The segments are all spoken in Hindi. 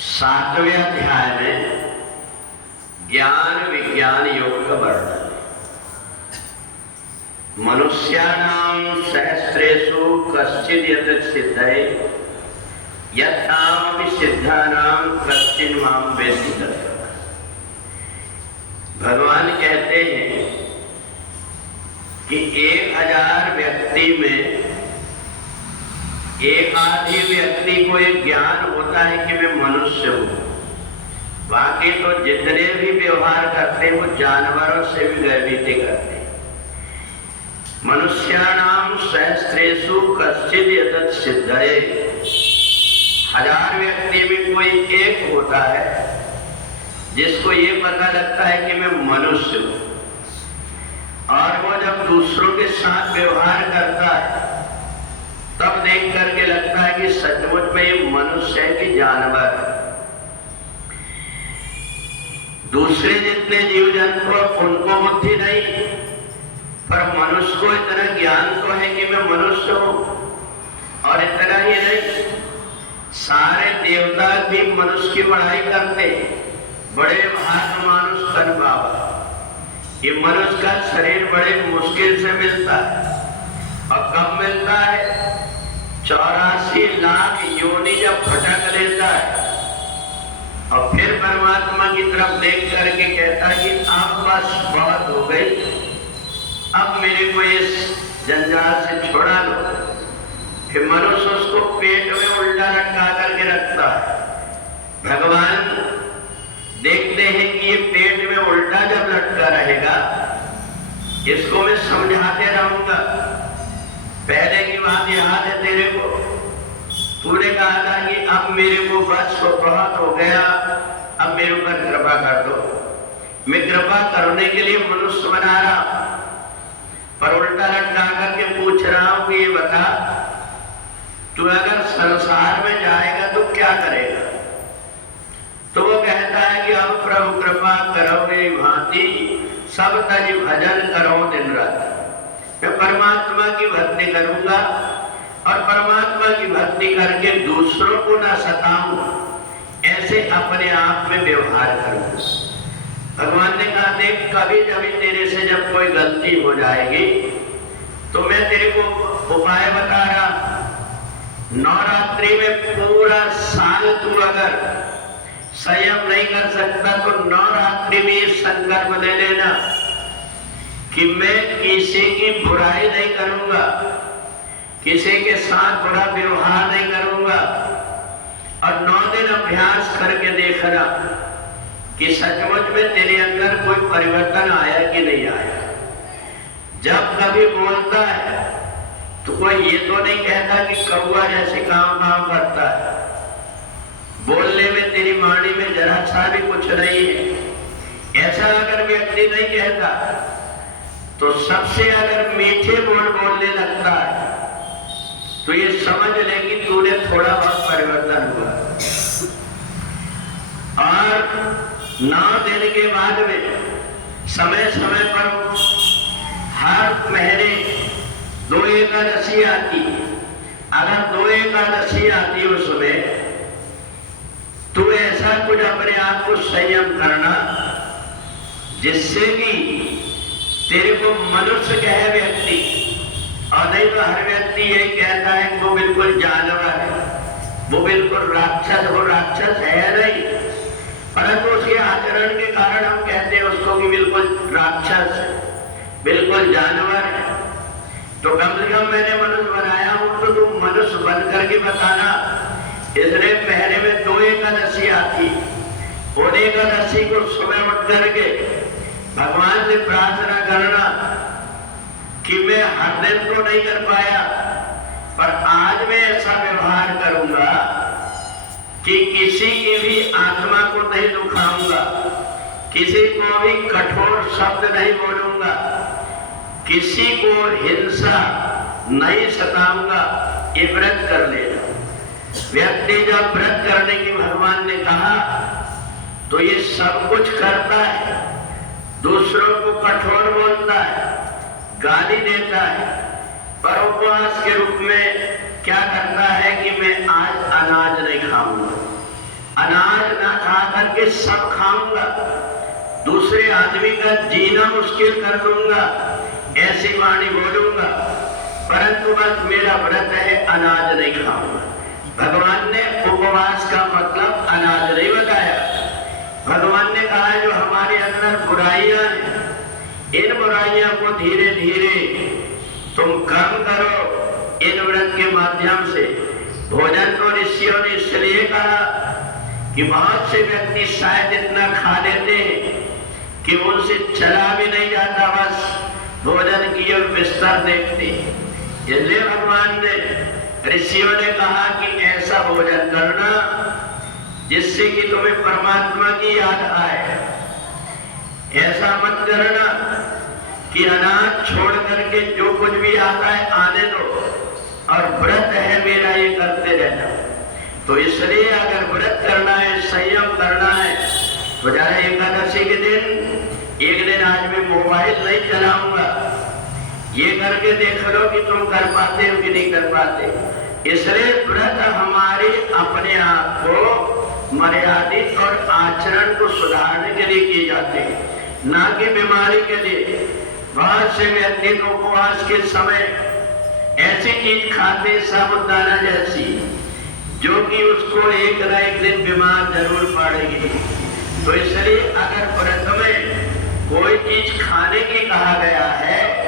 सातवें अध्याय में ज्ञान विज्ञान योग का वर्णन। मनुष्याणां सहस्रेषु कश्चिद् यत् सिद्धये यथापि सिद्धानां कश्चिन् मां वेत्ति तत्। भगवान कहते हैं कि 1000 व्यक्ति में एक आधे व्यक्ति को एक ज्ञान होता है कि मैं मनुष्य हूं। बाकी तो जितने भी व्यवहार करते हैं वो जानवरों से भी भयभीति करते हैं। मनुष्याणां सहस्रेषु कश्चिद् यत् सिद्धये, 1000 व्यक्ति में कोई एक होता है जिसको ये पता लगता है कि मैं मनुष्य हूं। और वो जब दूसरों के साथ व्यवहार करता है तब देख करके लगता है कि सचमुच में ये मनुष्य है कि जानवर है। दूसरे जितने जीव जंतु उनको बुद्धि नहीं, पर मनुष्य को इतना ज्ञान तो है कि मैं मनुष्य हूं। और इतना ही नहीं, सारे देवता भी मनुष्य की बड़ाई करते हैं। बड़े भाग मानुष तन बाबा, ये मनुष्य का शरीर बड़े मुश्किल से मिलता है। और कब मिलता है? 84 लाख योनि जब भटक लेता है और फिर परमात्मा की तरफ देख करके कहता है कि अब बस बहुत हो गई, अब मेरे को इस जंजाल से छोड़ा लो। फिर मनुष्य उसको पेट में उल्टा लटका करके रखता है। भगवान देखते हैं कि ये पेट में उल्टा जब लटका रहेगा, इसको मैं समझाते रहूंगा। पहले की बात याद है तेरे को, तूने कहा था कि अब मेरे को बस बहुत हो गया, अब मेरे ऊपर कृपा कर दो। मैं कृपा करने के लिए मनुष्य बना रहा, पर उल्टा लटका करके पूछ रहा हूं कि ये बता, तू अगर संसार में जाएगा तो क्या करेगा? तो वो कहता है कि अब प्रभु कृपा करोगे भांति सब तज भजन करो दिन रात। मैं परमात्मा की भक्ति करूंगा और परमात्मा की भक्ति करके दूसरों को ना सताऊं, ऐसे अपने आप में व्यवहार करूंगा। भगवान ने कहा देख, कभी कभी तेरे से जब कोई गलती हो जाएगी तो मैं तेरे को उपाय बता रहा। नवरात्रि में पूरा साल तू अगर संयम नहीं कर सकता तो नवरात्रि में ये संकल्प ले लेना कि मैं किसी की बुराई नहीं करूंगा, किसी के साथ बुरा व्यवहार नहीं करूंगा। और 9 दिन अभ्यास करके देखना कि सचमुच में तेरे अंदर कोई परिवर्तन आया कि नहीं आया। जब कभी बोलता है तो कोई ये तो नहीं कहता कि कौवा जैसे काम करता है। बोलने में तेरी वाणी में जरा सा भी कुछ नहीं है, ऐसा अगर व्यक्ति नहीं कहता तो सबसे अगर मीठे बोल बोलने लगता है तो ये समझ ले कि तूने थोड़ा बहुत परिवर्तन हुआ। और 9 दिन के बाद में समय समय पर हर महीने 2 एकादशी आती। अगर 2 एकादशी आती उसमें तो ऐसा कुछ अपने आप को संयम करना जिससे कि तेरे को मनुष्य कहे व्यक्ति, और नहीं तो हर व्यक्ति यही कहता है कि वो बिल्कुल जानवर है, वो बिल्कुल राक्षस, वो राक्षस है नहीं, परंतु उसके आचरण के कारण हम कहते हैं उसको कि बिल्कुल राक्षस है, बिल्कुल जानवर है। तो कम से कम मैंने मनुष्य बनाया हूं तो तुम मनुष्य बन करके बताना। इसलिए पहले में 2 एकादशी आती, उन एकादशी को सुबह उठ करके भगवान से प्रार्थना करना कि मैं हर दिन तो नहीं कर पाया, पर आज मैं ऐसा व्यवहार करूंगा कि किसी की भी आत्मा को नहीं दुखाऊंगा, किसी को भी कठोर शब्द नहीं बोलूंगा, किसी को हिंसा नहीं सताऊंगा। ये व्रत कर लेना। व्यक्ति जब व्रत करने की भगवान ने कहा तो ये सब कुछ करता है, दूसरों को कठोर बोलता है, गाली देता है, पर उपवास के रूप में क्या करता है कि मैं आज अनाज नहीं खाऊंगा, अनाज ना खा करके सब खाऊंगा, दूसरे आदमी का जीना मुश्किल कर दूंगा, ऐसी वाणी बोलूंगा, परंतु बस मेरा व्रत है, अनाज नहीं खाऊंगा। भगवान ने उपवास का मतलब अनाज नहीं बताया। भगवान ने कहा जो हमारे अंदर बुराइयां हैं, इन बुराइयां को धीरे धीरे तुम कम करो इन व्रत के माध्यम से। भोजन को ऋषियों ने इसलिए कहा कि बहुत से व्यक्ति शायद इतना खा लेते हैं कि उनसे चला भी नहीं जाता, बस भोजन की ओर बिस्तर देखते। इसलिए भगवान ने ऋषियों ने कहा कि ऐसा भोजन करना जिससे कि तुम्हें परमात्मा की याद आए। ऐसा मत करना कि अनाज छोड़ करके जो कुछ भी आता है आने दो और व्रत है मेरा ये करते रहना। तो इसलिए अगर व्रत करना है, संयम करना है, तो जरा एकादशी के दिन एक दिन आज मैं मोबाइल नहीं चलाऊंगा, ये करके देख लो कि तुम कर पाते हो कि नहीं कर पाते। इसलिए व्रत हमारे अपने आप को मर्यादित और आचरण को सुधारने के लिए किए जाते हैं, ना कि बीमारी के लिए। बहुत से व्यक्ति को उपवास के समय ऐसी चीज खाते साबुदाना जैसी, जो कि उसको एक न एक दिन बीमार जरूर पड़ेगी। तो इसलिए अगर व्रत में कोई चीज खाने की कहा गया है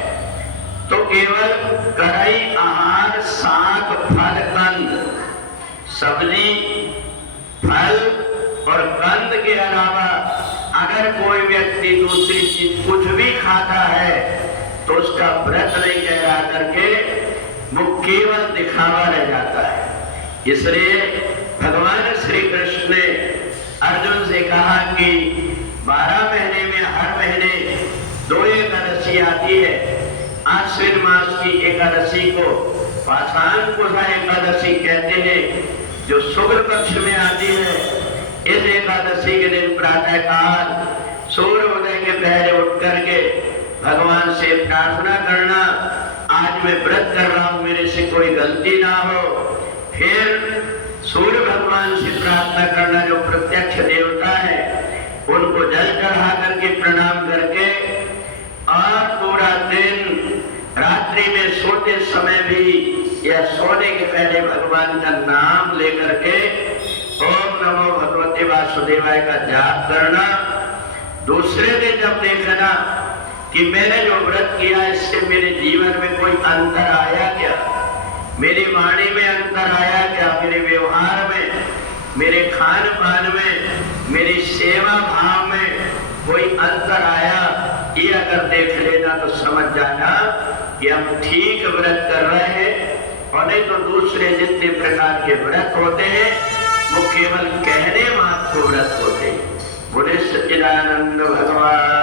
तो केवल कड़ाई आहार, साग, फल, कंद, सब्जी, फल और कंद के अलावा अगर कोई व्यक्ति दूसरी चीज कुछ भी खाता है तो उसका व्रत नहीं कहला करके वो केवल दिखावा रह जाता है। इसलिए भगवान श्री कृष्ण ने अर्जुन से कहा कि 12 महीने में हर महीने 2 एकादशी आती है। आश्विन मास की एकादशी को पाषाण कुशा एकादशी कहते हैं, जो शुक्ल पक्ष में आती है। इस एकादशी के दिन प्रातः काल सूर्योदय के पहले उठ करके भगवान से प्रार्थना करना, आज मैं व्रत कर रहा हूं, मेरे से कोई गलती ना हो। फिर सूर्य भगवान से प्रार्थना करना, जो प्रत्यक्ष देवता है, उनको जल चढ़ा करके प्रणाम करके, और पूरा दिन रात्रि में सोते समय भी या सोने के पहले भगवान का नाम लेकर के ओम नमो भगवते वासुदेवाय का जाप करना। दूसरे दिन जब देखना कि मैंने जो व्रत किया इससे मेरे जीवन में कोई अंतर आया क्या, मेरी वाणी में अंतर आया क्या, मेरे व्यवहार में, मेरे खान पान में, मेरी सेवा भाव में कोई अंतर आया, ये अगर देख लेना तो समझ जाना कि हम ठीक व्रत कर रहे हैं। और नहीं तो दूसरे जितने प्रकार के व्रत होते हैं वो केवल कहने मात्र व्रत होते हैं। बोले सच्चिदानंद भगवान